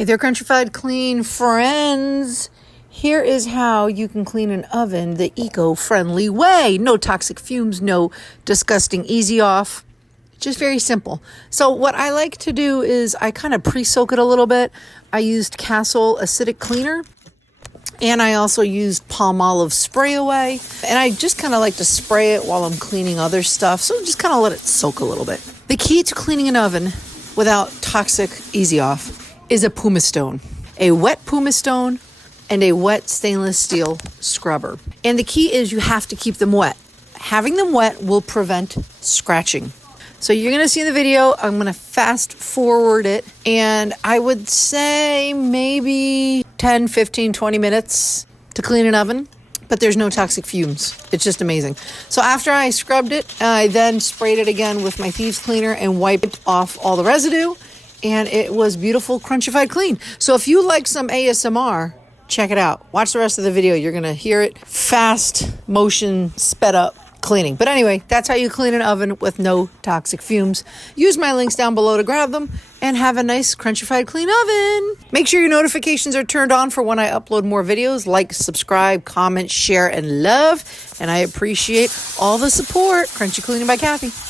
Hey there, Crunchified Clean friends. Here is how you can clean an oven the eco-friendly way. No toxic fumes, no disgusting easy off. Just very simple. So what I like to do is I kind of pre-soak it a little bit. I used Castle acidic cleaner. And I also used palm olive spray away. And I just kind of like to spray it while I'm cleaning other stuff. So just kind of let it soak a little bit. The key to cleaning an oven without toxic easy off is a pumice stone, a wet pumice stone, and a wet stainless steel scrubber. And the key is you have to keep them wet. Having them wet will prevent scratching. So you're going to see in the video, I'm going to fast forward it. And I would say maybe 10, 15, 20 minutes to clean an oven. But there's no toxic fumes. It's just amazing. So after I scrubbed it, I then sprayed it again with my Thieves cleaner and wiped off all the residue. And it was beautiful, crunchified clean. So if you like some ASMR, check it out. Watch the rest of the video. You're going to hear it. Fast motion, sped up cleaning. But anyway, that's how you clean an oven with no toxic fumes. Use my links down below to grab them and have a nice crunchified clean oven. Make sure your notifications are turned on for when I upload more videos. Like, subscribe, comment, share, and love. And I appreciate all the support. Crunchy Cleaning by Kathy.